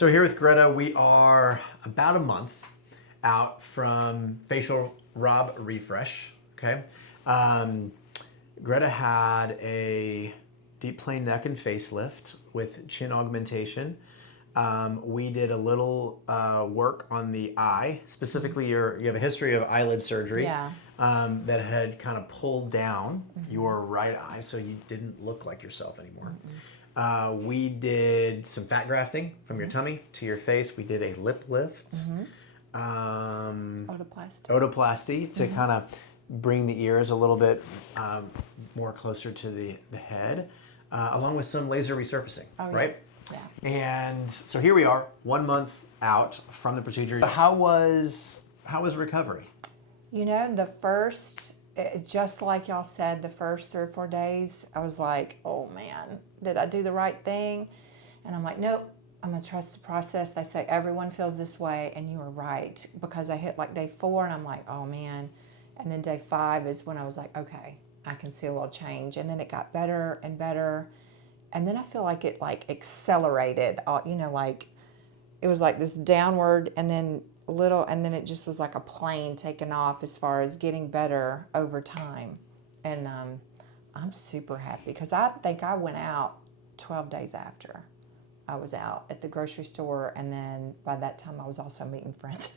So here with Greta, we are about a month out from facial Robb Refresh. Okay, Greta had a deep plane neck and facelift with chin augmentation. We did a little work on the eye. Specifically, you have a history of eyelid surgery that had kind of pulled down your right eye, so you didn't look like yourself anymore. We did some fat grafting from your tummy to your face. We did a lip lift. Otoplasty to kind of bring the ears a little bit more closer to the head, along with some laser resurfacing, right? Yeah. And so here we are, 1 month out from the procedure. How was recovery? You know, just like y'all said, the first 3 or 4 days, I was like, oh man, did I do the right thing? And I'm like, nope, I'm gonna trust the process. They say everyone feels this way, and you were right, because I hit like day 4 and I'm like, oh man. And then day 5 is when I was like, okay, I can see a little change. And then it got better and better. And then I feel like it accelerated, you know, like it was like this downward and then and then it just was like a plane taking off as far as getting better over time. And I'm super happy, because I think I went out 12 days after I was out at the grocery store, and then by that time I was also meeting friends.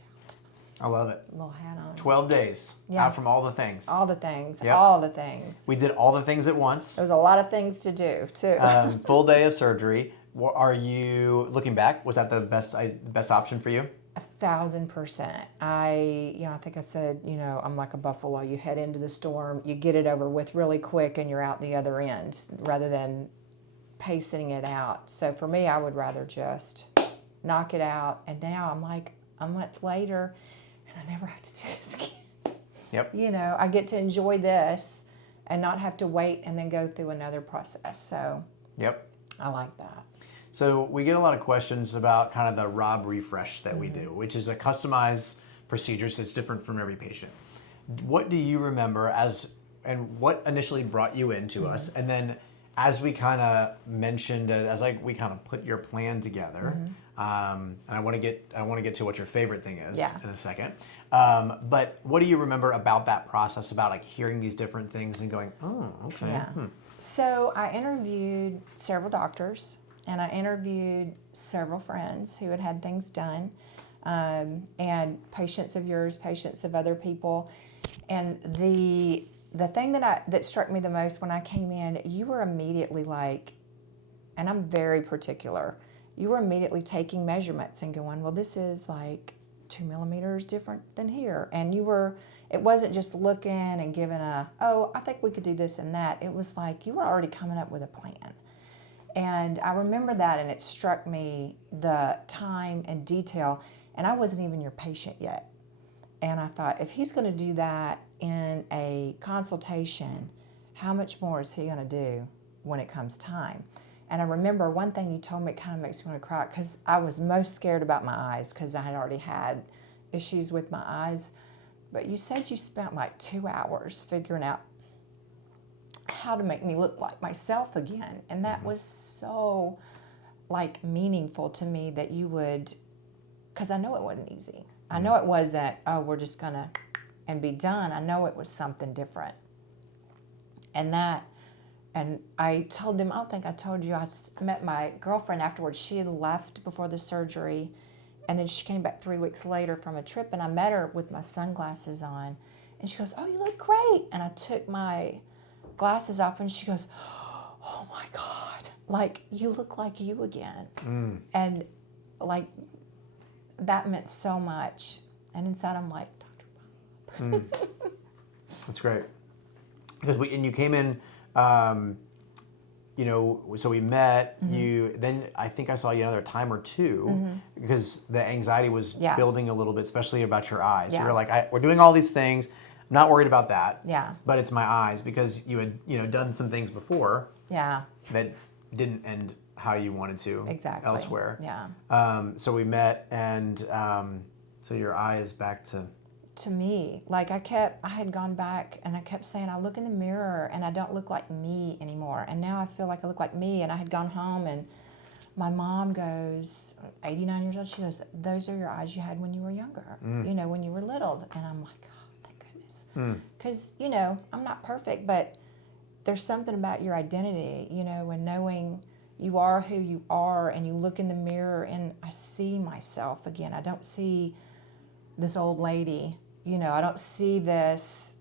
I love it. Little hat on. 12 days out from all the things. All the things. Yep. All the things. We did all the things at once. There was a lot of things to do too. Full day of surgery. Are you looking back? Was that the best option for you? 1,000%. I think I said, you know, I'm like a buffalo. You head into the storm, you get it over with really quick, and you're out the other end, rather than pacing it out. So for me, I would rather just knock it out. And now I'm like a month later, and I never have to do this again. Yep. You know, I get to enjoy this and not have to wait and then go through another process. So yep, I like that. So we get a lot of questions about kind of the Robb Refresh that we do, which is a customized procedure, so it's different from every patient. What do you remember and what initially brought you into us? And then as we kind of mentioned, we kind of put your plan together, and I want to get to what your favorite thing is in a second. But what do you remember about that process, about like hearing these different things and going, oh, okay. Yeah. So I interviewed several doctors, and I interviewed several friends who had had things done, and patients of yours, patients of other people. And the thing that struck me the most when I came in, you were immediately like, and I'm very particular, you were immediately taking measurements and going, well, this is like 2 millimeters different than here. And it wasn't just looking and giving I think we could do this and that. It was like you were already coming up with a plan. And I remember that, and it struck me, the time and detail, and I wasn't even your patient yet. And I thought, if he's going to do that in a consultation, how much more is he going to do when it comes time? And I remember one thing you told me, it kind of makes me want to cry, because I was most scared about my eyes, because I had already had issues with my eyes. But you said you spent like 2 hours figuring out how to make me look like myself again. And that was so like meaningful to me, that you would, because I know it wasn't easy. I know it wasn't, oh, we're just gonna and be done. I know it was something different. And I told them, I don't think I told you, I met my girlfriend afterwards. She had left before the surgery, and then she came back 3 weeks later from a trip, and I met her with my sunglasses on, and she goes, oh, you look great. And I took my glasses off, and she goes, oh my God, like you look like you again. And like that meant so much. And inside I'm like, Dr. Bob. That's great. Because you came in, you know, so we met, then I think I saw you another time or two, because the anxiety was building a little bit, especially about your eyes. You were like, we're doing all these things, I'm not worried about that. Yeah. But it's my eyes, because you had, you know, done some things before. Yeah. That didn't end how you wanted to. Exactly. Elsewhere. Yeah. So we met, and so your eye is back to me. Like I had gone back, and I kept saying, I look in the mirror and I don't look like me anymore. And now I feel like I look like me. And I had gone home, and My mom goes, 89 years old, she goes, those are your eyes you had when you were younger, you know, when you were little. And I'm like, oh, thank goodness. Because, you know, I'm not perfect, but there's something about your identity, you know, and knowing you are who you are, and you look in the mirror and I see myself again. I don't see this old lady, you know, I don't see this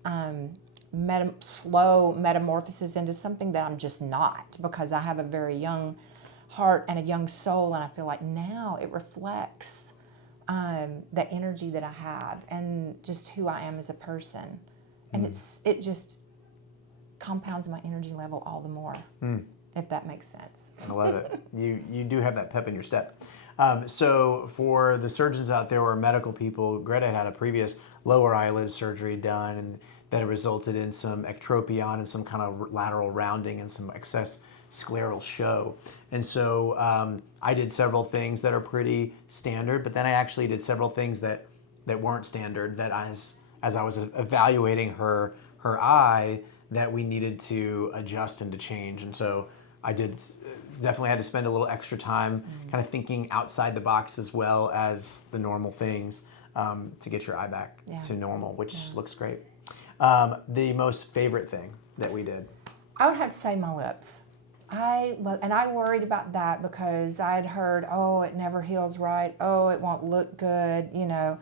slow metamorphosis into something that I'm just not, because I have a very young heart and a young soul, and I feel like now it reflects the energy that I have and just who I am as a person. And it just compounds my energy level all the more, if that makes sense. I love it. You do have that pep in your step. So for the surgeons out there or medical people, Greta had a previous lower eyelid surgery done, and that resulted in some ectropion and some kind of lateral rounding and some excess scleral show. And so I did several things that are pretty standard, but then I actually did several things that weren't standard, that as I was evaluating her eye, that we needed to adjust and to change. And so I definitely had to spend a little extra time kind of thinking outside the box as well as the normal things to get your eye back to normal, which looks great. The most favorite thing that we did? I would have to say my lips. And I worried about that because I'd heard, oh, it never heals right. Oh, it won't look good, you know.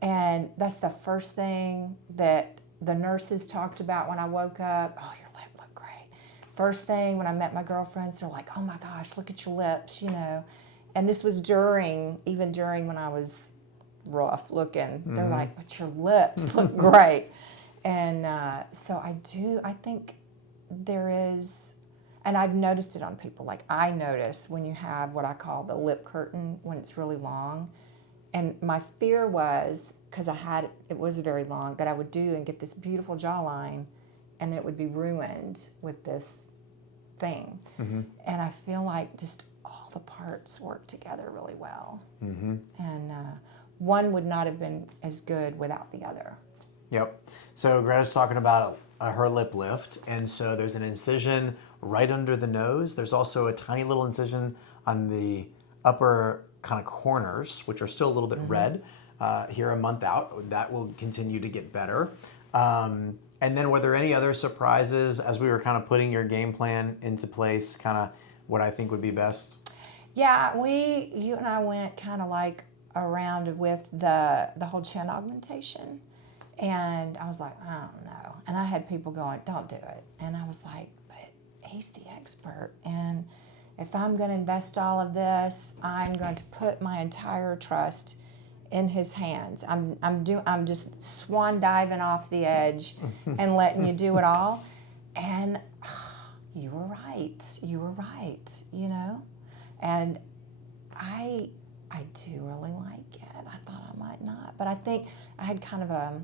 And that's the first thing that the nurses talked about when I woke up. Oh, your lip looked great. First thing when I met my girlfriends, they're like, oh my gosh, look at your lips, you know. And this was even during when I was rough looking. They're like, but your lips look great. And so I think there is, and I've noticed it on people. Like I notice when you have what I call the lip curtain, when it's really long. And my fear was, because it was very long, that I would do and get this beautiful jawline, and then it would be ruined with this thing. And I feel like just all the parts work together really well. And one would not have been as good without the other. Yep. So Greta's talking about her lip lift, and so there's an incision right under the nose. There's also a tiny little incision on the upper kind of corners, which are still a little bit red. Here a month out, that will continue to get better. And then were there any other surprises as we were kind of putting your game plan into place, kind of what I think would be best? Yeah, you and I went kind of like around with the whole chin augmentation. And I was like, I don't know. And I had people going, don't do it. And I was like, but he's the expert. And if I'm going to invest all of this, I'm going to put my entire trust in his hands. I'm just swan diving off the edge and letting you do it all. And you were right, you know? And I do really like it. I thought I might not, but I think I had kind of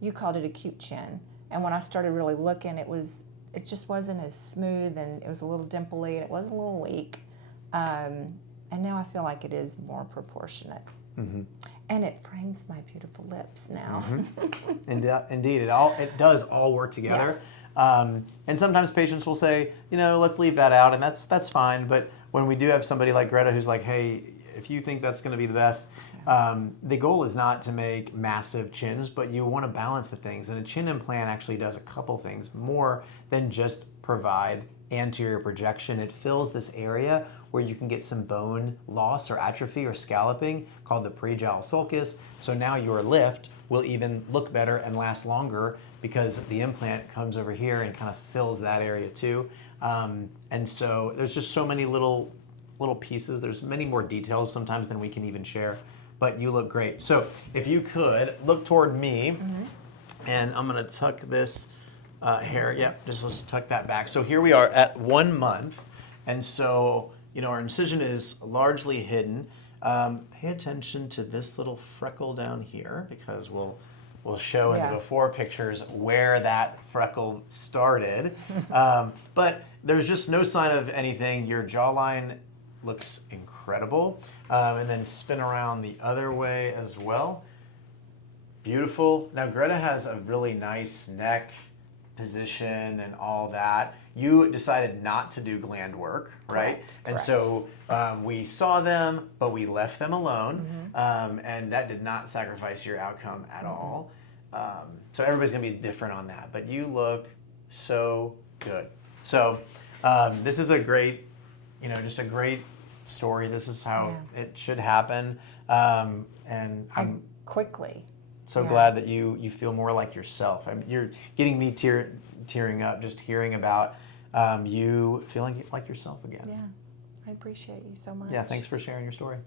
you called it a cute chin. And when I started really looking, it just wasn't as smooth, and it was a little dimply, and it was a little weak. And now I feel like it is more proportionate. And it frames my beautiful lips now. Indeed, it does all work together. And sometimes patients will say, you know, let's leave that out, and that's fine. But when we do have somebody like Greta who's like, hey, if you think that's going to be the best, the goal is not to make massive chins, but you want to balance the things. And a chin implant actually does a couple things more than just provide anterior projection. It fills this area where you can get some bone loss or atrophy or scalloping called the prejowl sulcus. So now your lift will even look better and last longer because the implant comes over here and kind of fills that area too. And so there's just so many little pieces. There's many more details sometimes than we can even share, but you look great. So if you could look toward me, and I'm gonna tuck this hair. Yep, just let's tuck that back. So here we are at 1 month, and so you know our incision is largely hidden. Pay attention to this little freckle down here because we'll show in the before pictures where that freckle started. But there's just no sign of anything. Your jawline looks incredible. And then spin around the other way as well. Beautiful. Now Greta has a really nice neck position and all that. you decided not to do gland work, right? Correct, And correct. so we saw them, but we left them alone, and that did not sacrifice your outcome at all. So everybody's gonna be different on that, but you look so good. So this is a great, just a great story. This is how it should happen, and I'm quickly. so glad that you feel more like yourself. I mean, you're getting me tearing up just hearing about you feeling like yourself again. Yeah, I appreciate you so much. Yeah, thanks for sharing your story.